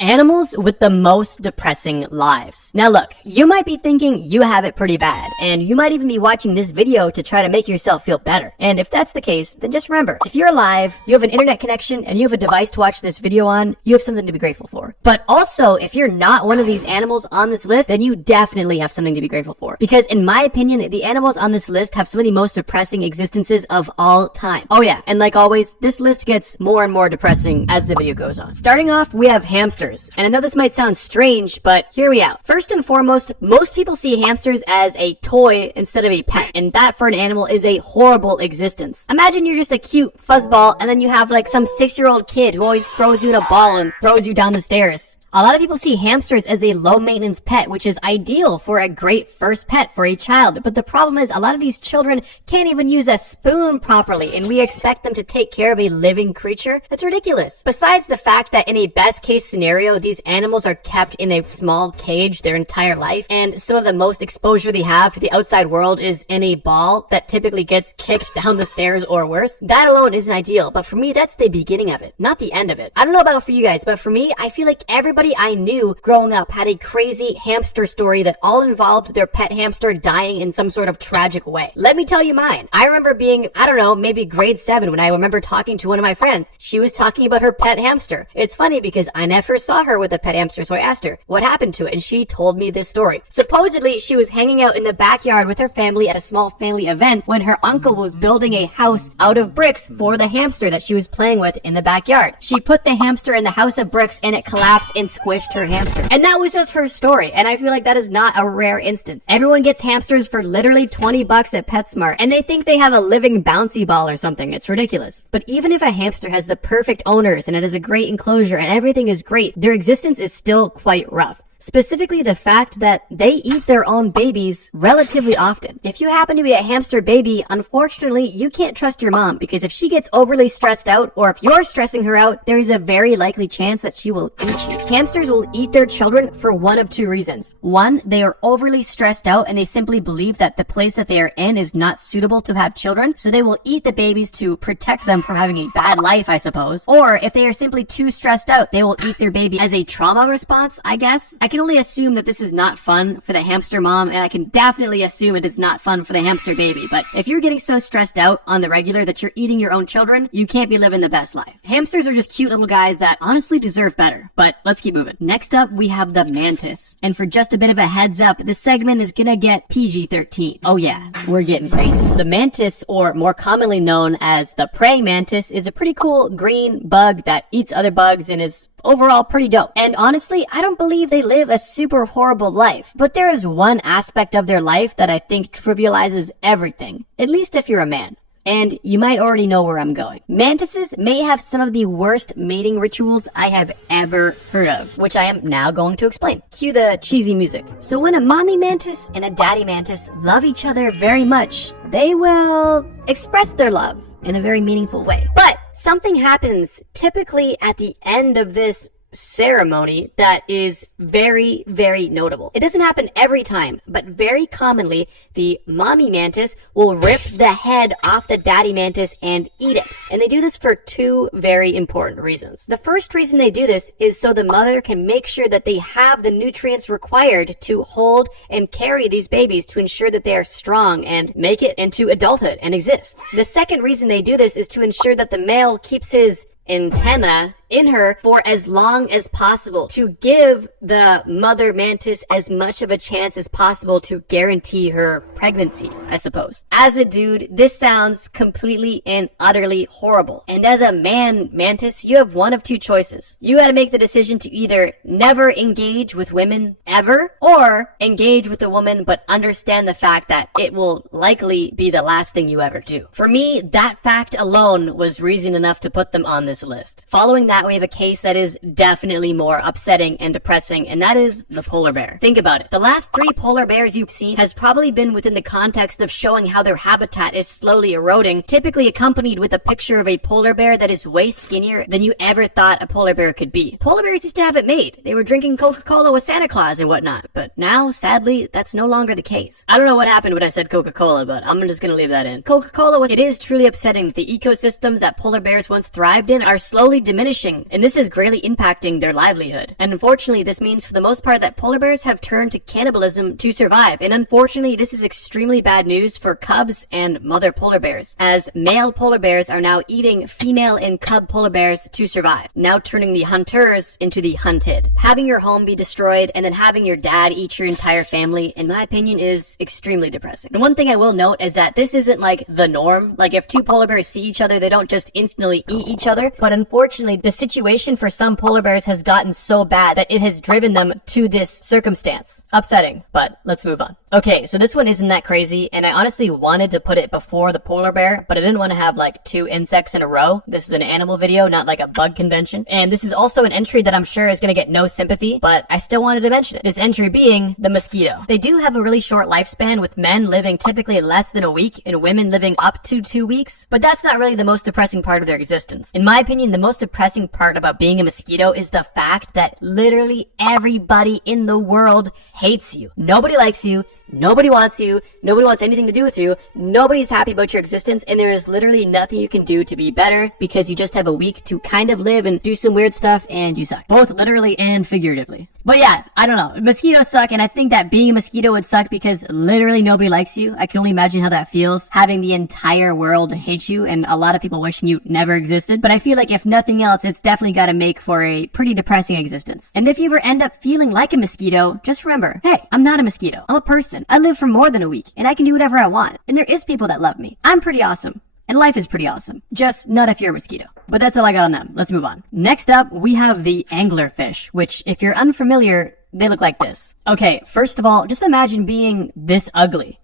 Animals with the most depressing lives. Now look, you might be thinking you have it pretty bad, and you might even be watching this video to try to make yourself feel better. And if that's the case, then just remember, if you're alive, you have an internet connection, and you have a device to watch this video on, you have something to be grateful for. But also, if you're not one of these animals on this list, then you definitely have something to be grateful for. Because in my opinion, the animals on this list have some of the most depressing existences of all time. Oh yeah, and like always, this list gets more and more depressing as the video goes on. Starting off, we have hamsters. And I know this might sound strange, but hear me out. First and foremost, most people see hamsters as a toy instead of a pet, and that for an animal is a horrible existence. Imagine you're just a cute fuzzball, and then you have like some 6-year-old kid who always throws you in a ball and throws you down the stairs. A lot of people see hamsters as a low-maintenance pet, which is ideal for a great first pet for a child. But the problem is a lot of these children can't even use a spoon properly, and we expect them to take care of a living creature? That's ridiculous. Besides the fact that in a best-case scenario, these animals are kept in a small cage their entire life, and some of the most exposure they have to the outside world is in a ball that typically gets kicked down the stairs or worse. That alone isn't ideal, but for me, that's the beginning of it, not the end of it. I don't know about for you guys, but for me, I feel like everybody I knew growing up had a crazy hamster story that all involved their pet hamster dying in some sort of tragic way. Let me tell you mine. I remember being, I don't know, maybe grade 7 when I remember talking to one of my friends. She was talking about her pet hamster. It's funny because I never saw her with a pet hamster, so I asked her what happened to it, and she told me this story. Supposedly, she was hanging out in the backyard with her family at a small family event when her uncle was building a house out of bricks for the hamster that she was playing with in the backyard. She put the hamster in the house of bricks and it collapsed and squished her hamster. And that was just her story, and I feel like that is not a rare instance. Everyone gets hamsters for literally 20 bucks at PetSmart, and they think they have a living bouncy ball or something. It's ridiculous. But even if a hamster has the perfect owners and it has a great enclosure and everything is great, their existence is still quite rough. Specifically the fact that they eat their own babies relatively often. If you happen to be a hamster baby, unfortunately, you can't trust your mom because if she gets overly stressed out or if you're stressing her out, there is a very likely chance that she will eat you. Hamsters will eat their children for one of two reasons. One, they are overly stressed out and they simply believe that the place that they are in is not suitable to have children, so they will eat the babies to protect them from having a bad life, I suppose. Or if they are simply too stressed out, they will eat their baby as a trauma response, I guess. I can only assume that this is not fun for the hamster mom, and I can definitely assume it is not fun for the hamster baby. But if you're getting so stressed out on the regular that you're eating your own children, you can't be living the best life. Hamsters are just cute little guys that honestly deserve better. But let's keep moving. Next up, we have the mantis. And for just a bit of a heads up, this segment is gonna get PG-13. Oh yeah, we're getting crazy. The mantis, or more commonly known as the praying mantis, is a pretty cool green bug that eats other bugs and is overall pretty dope. And honestly, I don't believe they live a super horrible life, but there is one aspect of their life that I think trivializes everything, at least if you're a man. And you might already know where I'm going. Mantises may have some of the worst mating rituals I have ever heard of, which I am now going to explain. Cue the cheesy music. So when a mommy mantis and a daddy mantis love each other very much, they will express their love in a very meaningful way. But something happens typically at the end of this ceremony that is very, very notable. It doesn't happen every time, but very commonly, the mommy mantis will rip the head off the daddy mantis and eat it. And they do this for two very important reasons. The first reason they do this is so the mother can make sure that they have the nutrients required to hold and carry these babies to ensure that they are strong and make it into adulthood and exist. The second reason they do this is to ensure that the male keeps his antenna in her for as long as possible to give the mother mantis as much of a chance as possible to guarantee her pregnancy, I suppose. As a dude, this sounds completely and utterly horrible. And as a man mantis, you have one of two choices. You gotta make the decision to either never engage with women ever, or engage with a woman but understand the fact that it will likely be the last thing you ever do. For me, that fact alone was reason enough to put them on this list. Following that, we have a case that is definitely more upsetting and depressing, and that is the polar bear. Think about it. The last 3 polar bears you've seen has probably been within the context of showing how their habitat is slowly eroding, typically accompanied with a picture of a polar bear that is way skinnier than you ever thought a polar bear could be. Polar bears used to have it made. They were drinking Coca-Cola with Santa Claus and whatnot, but now, sadly, that's no longer the case. I don't know what happened when I said Coca-Cola, but I'm just gonna leave that in. Coca-Cola, it is truly upsetting that the ecosystems that polar bears once thrived in are slowly diminishing fishing, and this is greatly impacting their livelihood. And unfortunately, this means for the most part that polar bears have turned to cannibalism to survive. And unfortunately, this is extremely bad news for cubs and mother polar bears, as male polar bears are now eating female and cub polar bears to survive, now turning the hunters into the hunted. Having your home be destroyed and then having your dad eat your entire family, in my opinion, is extremely depressing. And one thing I will note is that this isn't like the norm. Like if two polar bears see each other, they don't just instantly eat each other. But unfortunately, the situation for some polar bears has gotten so bad that it has driven them to this circumstance. Upsetting, but let's move on. Okay, so this one isn't that crazy, and I honestly wanted to put it before the polar bear, but I didn't want to have like 2 insects in a row. This is an animal video, not like a bug convention. And this is also an entry that I'm sure is going to get no sympathy, but I still wanted to mention it. This entry being the mosquito. They do have a really short lifespan, with men living typically less than a week and women living up to 2 weeks, but that's not really the most depressing part of their existence. In my opinion, the most depressing part about being a mosquito is the fact that literally everybody in the world hates you. Nobody likes you. Nobody wants you. Nobody wants anything to do with you. Nobody's happy about your existence, and there is literally nothing you can do to be better because you just have a week to kind of live and do some weird stuff, and you suck. Both literally and figuratively. But yeah, I don't know. Mosquitoes suck, and I think that being a mosquito would suck because literally nobody likes you. I can only imagine how that feels, having the entire world hate you and a lot of people wishing you never existed. But I feel like if nothing else, it's definitely got to make for a pretty depressing existence. And if you ever end up feeling like a mosquito, just remember, hey, I'm not a mosquito. I'm a person. I live for more than a week, and I can do whatever I want. And there is people that love me. I'm pretty awesome. And life is pretty awesome. Just not if you're a mosquito. But that's all I got on them. Let's move on. Next up, we have the anglerfish, which if you're unfamiliar, they look like this. Okay, first of all, just imagine being this ugly.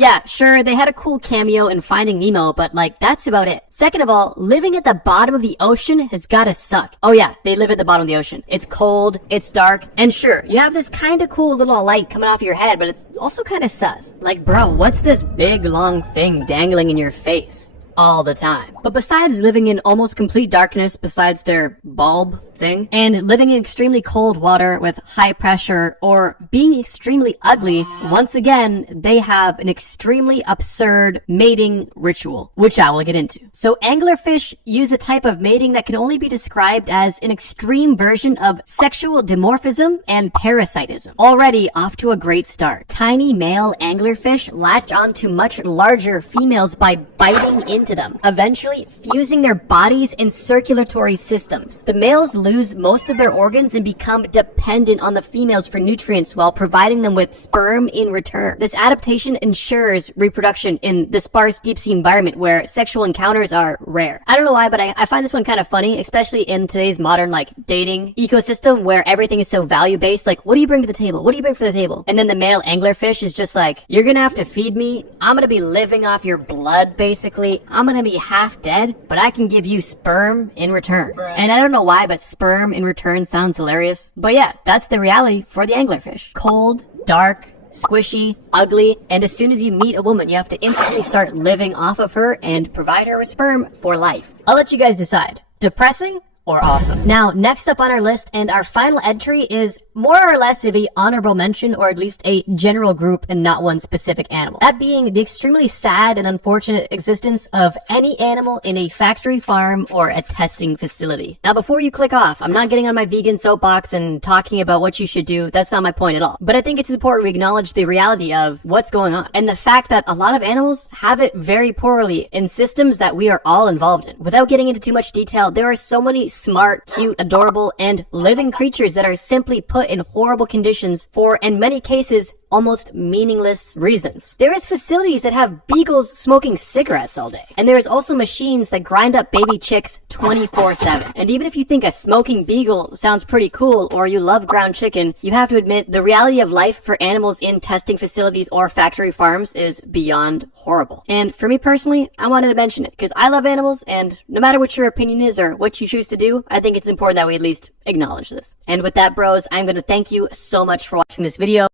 Yeah, sure, they had a cool cameo in Finding Nemo, but like, that's about it. Second of all, living at the bottom of the ocean has gotta suck. Oh yeah, they live at the bottom of the ocean. It's cold, it's dark, and sure, you have this kinda cool little light coming off your head, but it's also kinda sus. Like, bro, what's this big long thing dangling in your face all the time? But besides living in almost complete darkness, besides their bulb thing, and living in extremely cold water with high pressure, or being extremely ugly, once again, they have an extremely absurd mating ritual, which I will get into. So anglerfish use a type of mating that can only be described as an extreme version of sexual dimorphism and parasitism. Already off to a great start. Tiny male anglerfish latch onto much larger females by biting into them, eventually fusing their bodies and circulatory systems. The males lose most of their organs and become dependent on the females for nutrients while providing them with sperm in return. This adaptation ensures reproduction in the sparse deep sea environment where sexual encounters are rare. I don't know why, but I find this one kind of funny, especially in today's modern like dating ecosystem where everything is so value based. Like, what do you bring to the table? What do you bring for the table? And then the male anglerfish is just like, you're gonna have to feed me. I'm gonna be living off your blood basically. I'm gonna be half dead, but I can give you sperm in return. And I don't know why, but sperm in return sounds hilarious. But yeah, that's the reality for the anglerfish. Cold, dark, squishy, ugly, and as soon as you meet a woman, you have to instantly start living off of her and provide her with sperm for life. I'll let you guys decide. Depressing or awesome? Now, next up on our list and our final entry is more or less of a honorable mention, or at least a general group and not one specific animal. That being the extremely sad and unfortunate existence of any animal in a factory farm or a testing facility. Now, before you click off, I'm not getting on my vegan soapbox and talking about what you should do. That's not my point at all. But I think it's important we acknowledge the reality of what's going on and the fact that a lot of animals have it very poorly in systems that we are all involved in. Without getting into too much detail, there are so many smart, cute, adorable, and living creatures that are simply put in horrible conditions for, in many cases, almost meaningless reasons. There is facilities that have beagles smoking cigarettes all day. And there is also machines that grind up baby chicks 24/7. And even if you think a smoking beagle sounds pretty cool or you love ground chicken, you have to admit the reality of life for animals in testing facilities or factory farms is beyond horrible. And for me personally, I wanted to mention it because I love animals, and no matter what your opinion is or what you choose to do, I think it's important that we at least acknowledge this. And with that, bros, I'm going to thank you so much for watching this video.